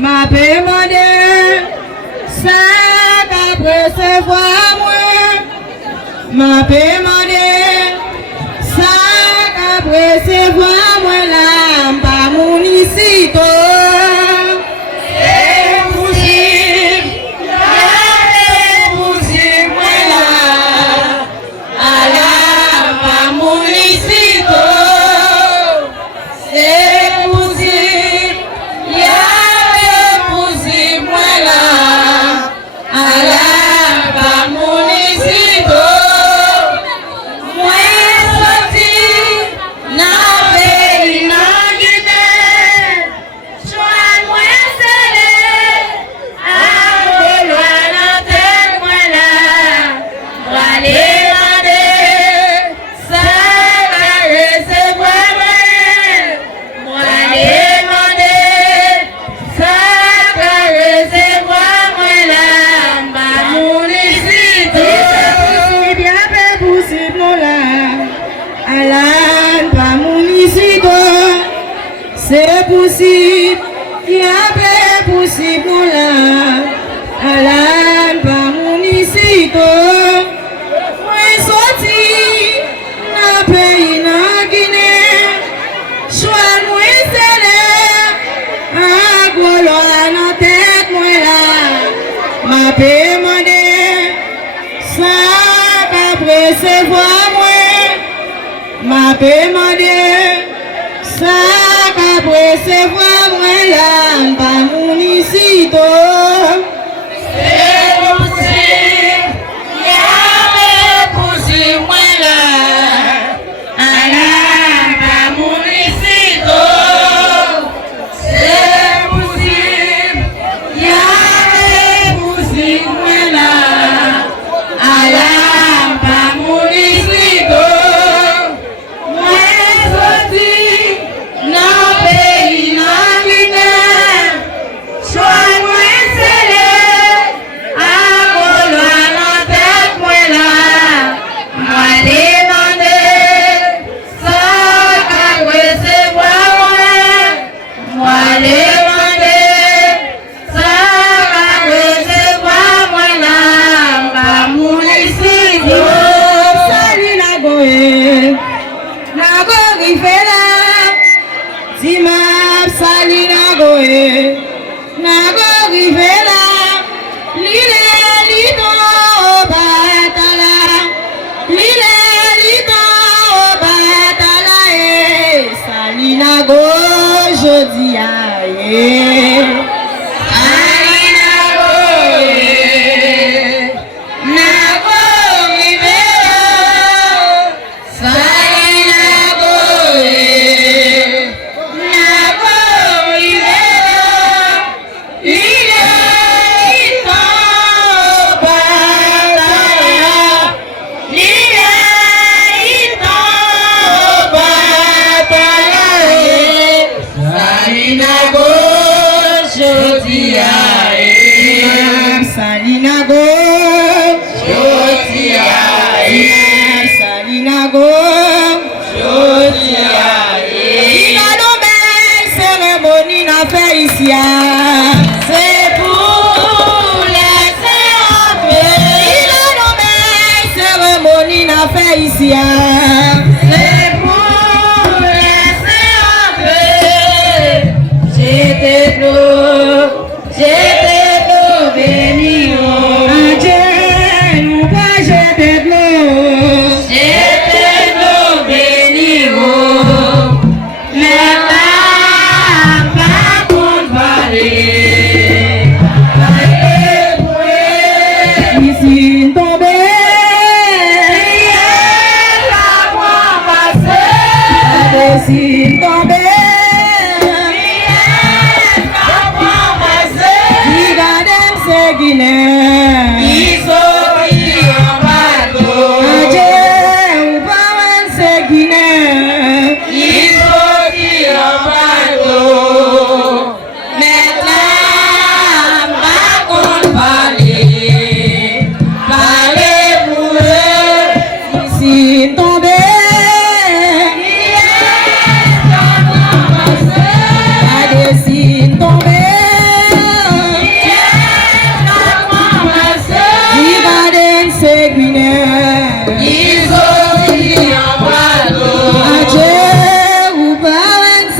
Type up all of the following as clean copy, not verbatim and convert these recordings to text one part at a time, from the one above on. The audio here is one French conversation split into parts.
Ma demandé ça qu'après se voir moi. Ma demandé ça qu'après se voir moi là pas mon ici toi. C'est possible, il y a pas possible là. Alain, pas mon ici, moi sorti, dans le pays, dans Guinée, choix moi célèbre, à Golo, dans tête, moi là, m'a demandé, ça, qu'après c'est voir moi, m'a demandé, ça, qu'après c'est voir moi là, pas mon ici, La voix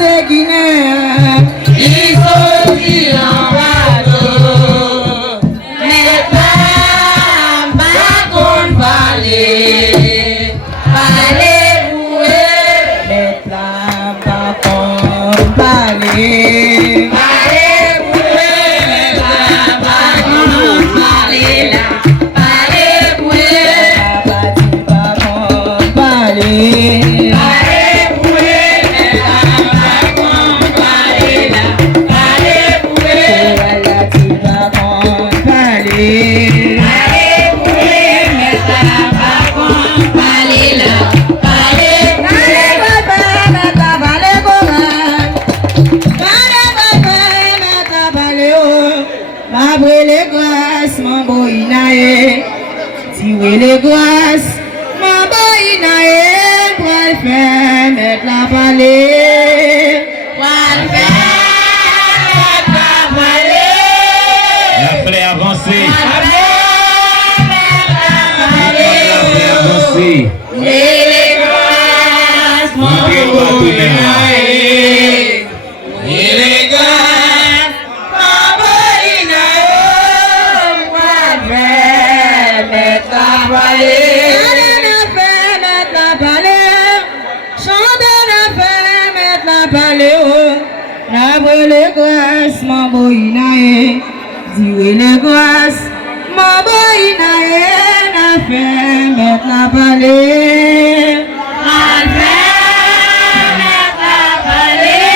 les Guinéens, ils sont dit en bateau. Mais pas qu'on parler, parler pour eux. Mais pas qu'on parler, parler pour eux. Mais pas qu'on parler là, parler pour eux. Pas qu'on parler. Les grâces, ma boïnae, pour le faire mettre la vallée, pour le faire mettre la vallée. La plaie avancée. Les grâces, ma boïnae, les grâces, ma boïnae, pour le faire mettre la vallée. Les grâces, ma boïnae, dis les grâces, ma boïnae, n'a fait mettre la vallée. La fait mettre la vallée.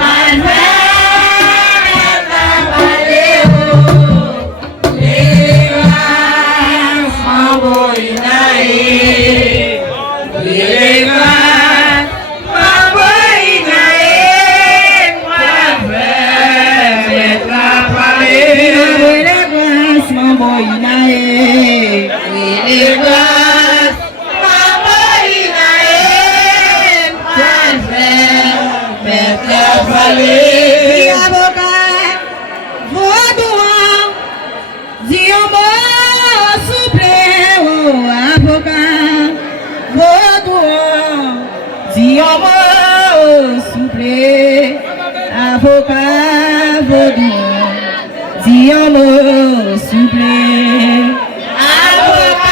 La fait mettre la vallée. Les grâces, ma boïnae, les grâces. Avocat, vaudou, dis un mot, s'il vous plaît. Avocat, dis un mot, s'il vous plaît. Avocat,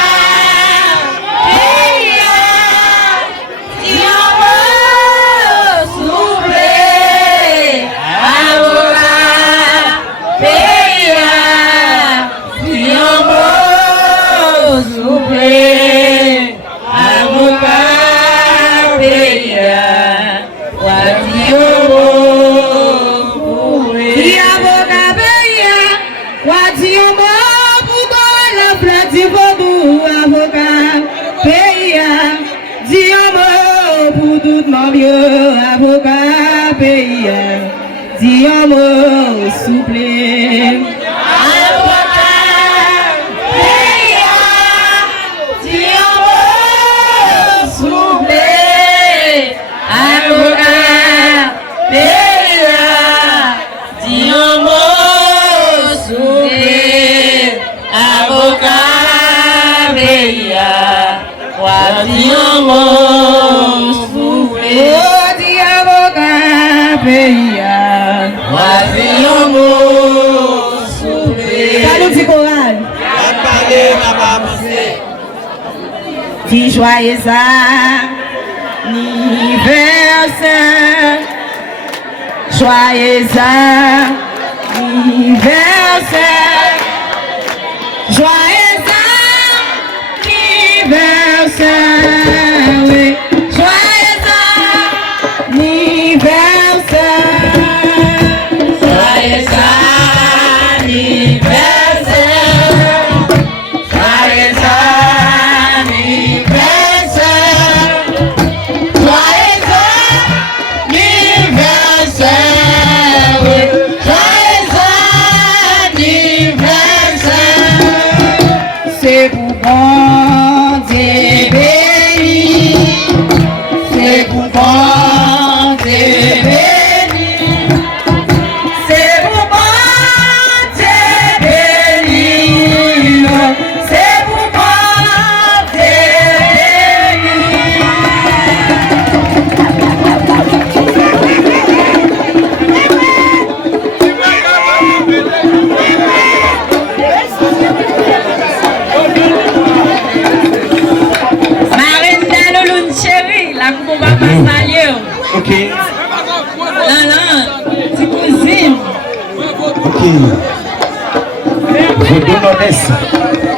dis un mot, s'il vous plaît. Avocat, avocat, pays, dis un mot, s'il vous plaît. Avocat, pays, dis un mot, s'il vous plaît. Avocat, pays, dis un mot, s'il vous plaît. Avocat, pays, dis un mot, s'il vous plaît. Voici un mot soufflé. Salut du choral. Dis joyeux anniversaire. Joyeux anniversaire. Joyeux anniversaire. Oui. Joyeux anniversaire. Joyeux c'est pour bon Dieu béni, c'est pour bon Dieu béni. Ok. Là, c'est cousine. Ok. Vous donnez